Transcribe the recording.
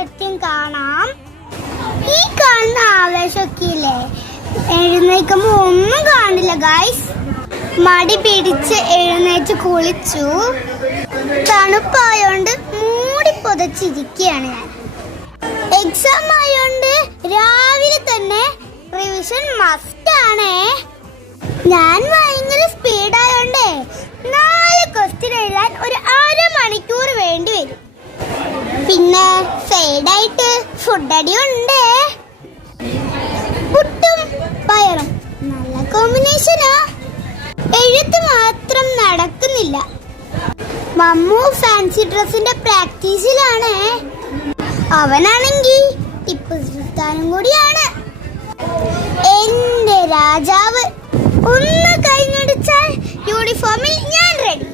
കൃത്യം കാണാം. ഈ കാണുന്ന ആവേശമൊക്കെ ഇല്ലേ, എഴുന്നേൽക്കുമ്പോ ഒന്നും കാണില്ല ഗൈസ്. മടി പിടിച്ച് എഴുന്നേറ്റ് കുളിച്ചു. തണുപ്പായോണ്ട് മൂടി പുതച്ചിരിക്കുകയാണ് ഞാൻ. എക്സാം ആയോണ്ട് രാവിലെ തന്നെ റിവിഷൻ മസ്റ്റ് ആണേ. ഞാൻ ഭയങ്കര സ്പീഡായോണ്ടേ 4 ക്വസ്റ്റ്യൻ എഴുതാൻ ഒരു അരമണിക്കൂർ വേണ്ടി വരും. പിന്നെ സൈഡായിട്ട് ഫുഡ് അടിയുണ്ട്. പുട്ടും പയറും നല്ല കോമ്പിനേഷനാ. എഴുത്ത് മാത്രം നടക്കുന്നില്ല. മമ്മു ഫാൻസി ഡ്രസ്സിന്റെ പ്രാക്ടീസിലാണ്. അവനാണെങ്കി ടിപ്പു സുൽത്താനും കൂടിയാണ്. എന്റെ രാജാവ്. ഒന്ന് കഴിഞ്ഞടിച്ചാൽ യൂണിഫോമിൽ ഞാൻ റെഡി.